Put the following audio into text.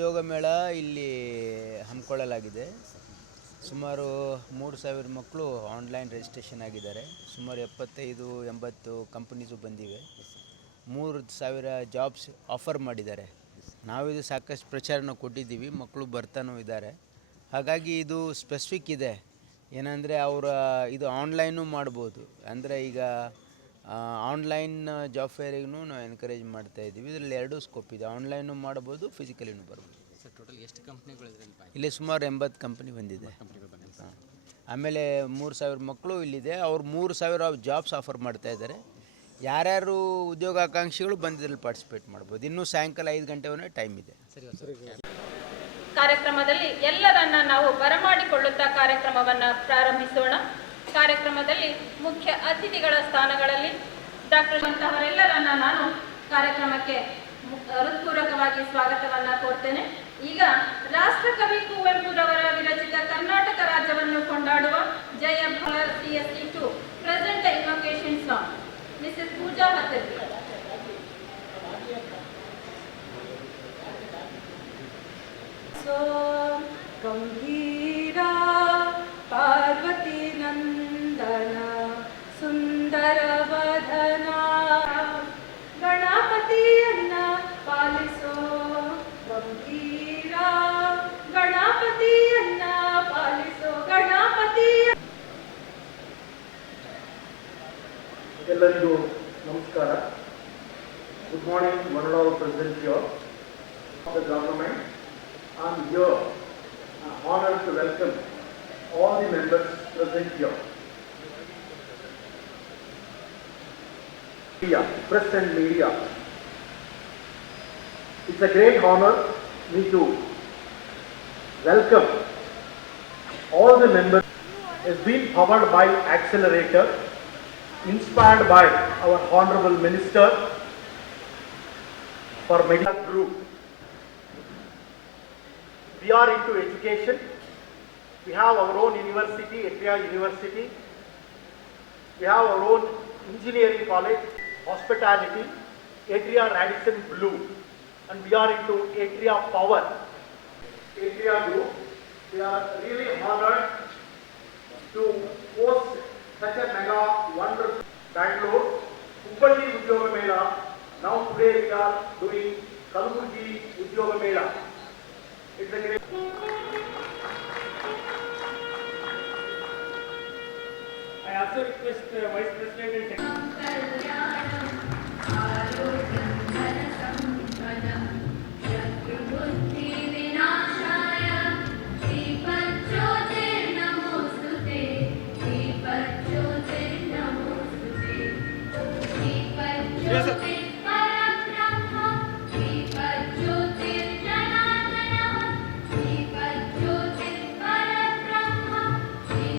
ಉದ್ಯೋಗ ಮೇಳ ಇಲ್ಲಿ ಹಮ್ಮಿಕೊಳ್ಳಲಾಗಿದೆ. ಸುಮಾರು 3,000 ಮಕ್ಕಳು ಆನ್ಲೈನ್ ರಿಜಿಸ್ಟ್ರೇಷನ್ ಆಗಿದ್ದಾರೆ. ಸುಮಾರು 75-80 ಕಂಪನೀಸು ಬಂದಿವೆ. 3,000 ಜಾಬ್ಸ್ ಆಫರ್ ಮಾಡಿದ್ದಾರೆ. ನಾವಿದು ಸಾಕಷ್ಟು ಪ್ರಚಾರನ ಕೊಟ್ಟಿದ್ದೀವಿ, ಮಕ್ಕಳು ಬರ್ತಾನೂ ಇದ್ದಾರೆ. ಹಾಗಾಗಿ ಇದು ಸ್ಪೆಸಿಫಿಕ್ ಇದೆ, ಏನಂದರೆ ಇದು ಆನ್ಲೈನು ಮಾಡ್ಬೋದು. ಅಂದರೆ ಈಗ ಆನ್ಲೈನ್ ಜಾಬ್ ಫೇರಿಗೂ ನಾವು ಎನ್ಕರೇಜ್ ಮಾಡ್ತಾಯಿದ್ದೀವಿ. ಇದರಲ್ಲಿ 2 ಸ್ಕೋಪ್ ಇದೆ, ಆನ್ಲೈನು ಮಾಡ್ಬೋದು, ಫಿಸಿಕಲಿನೂ ಬರ್ಬೋದು. ಸರ್, ಟೋಟಲ್ ಎಷ್ಟು ಕಂಪ್ನಿಗಳಿದೆ ಇಲ್ಲಿ? ಸುಮಾರು 80 ಕಂಪ್ನಿ ಬಂದಿದೆ. ಆಮೇಲೆ 3,000 ಮಕ್ಕಳು ಇಲ್ಲಿದೆ. ಅವ್ರು 3,000 ಜಾಬ್ಸ್ ಆಫರ್ ಮಾಡ್ತಾಯಿದ್ದಾರೆ. ಯಾರ್ಯಾರು ಉದ್ಯೋಗಾಕಾಂಕ್ಷಿಗಳು ಬಂದಿದ್ರಲ್ಲಿ ಪಾರ್ಟಿಸಿಪೇಟ್ ಮಾಡ್ಬೋದು. ಇನ್ನೂ ಸಾಯಂಕಾಲ 5 ಗಂಟೆವರೆಗೆ ಟೈಮ್ ಇದೆ. ಕಾರ್ಯಕ್ರಮದಲ್ಲಿ ಎಲ್ಲರನ್ನ ನಾವು ಬರಮಾಡಿಕೊಳ್ಳುತ್ತಾ ಕಾರ್ಯಕ್ರಮವನ್ನು ಪ್ರಾರಂಭಿಸೋಣ. ಕಾರ್ಯಕ್ರಮದಲ್ಲಿ ಮುಖ್ಯ ಅತಿಥಿಗಳ ಸ್ಥಾನಗಳಲ್ಲಿ ಡಾಕ್ಟರ್ ಅವರೆಲ್ಲರನ್ನ ನಾನು ಕಾರ್ಯಕ್ರಮಕ್ಕೆ ಹೃತ್ಪೂರ್ವಕವಾಗಿ ಸ್ವಾಗತವನ್ನು ಕೋರ್ತೇನೆ. ಈಗ ರಾಷ್ಟ್ರಕವಿ ಕುವೆಂಪುರವರ ವಿರಚಿತ ಕರ್ನಾಟಕ ರಾಜ್ಯವನ್ನು ಕೊಂಡಾಡುವ Jaya Bharati CST2 present invocation song Mrs Pooja Hattargi. ಗಂಭೀರ ಪಾರ್ವತಿ ನಂದನ ಸುಂದರ ವದನ ಗಣಪತಿಯನ್ನ ಪಾಲಿಸೋ. ಗಂಭೀರ ಗಣಪತಿಯನ್ನ ಪಾಲಿಸೋ. ಗಣಪತಿಯ. ಎಲ್ಲರಿಗೂ ನಮಸ್ಕಾರ. Good morning. One all are present here of the government. I am here honored to welcome all the members present here. Press and media. It's a great honor me to welcome all the members. Has been powered by Accelerator, inspired by our Honorable Minister for Media Group. We are into education. We have our own university, Atria University. We have our own engineering college, hospitality, Atria Radisson Blue. And we are into Atria Power. Atria Group, we are really honored to host such a mega wonderful Bangalore Hubballi Udyoga Mela. Now today we are doing Kalburgi Udyoga Mela. It's a great. I also request Vice President and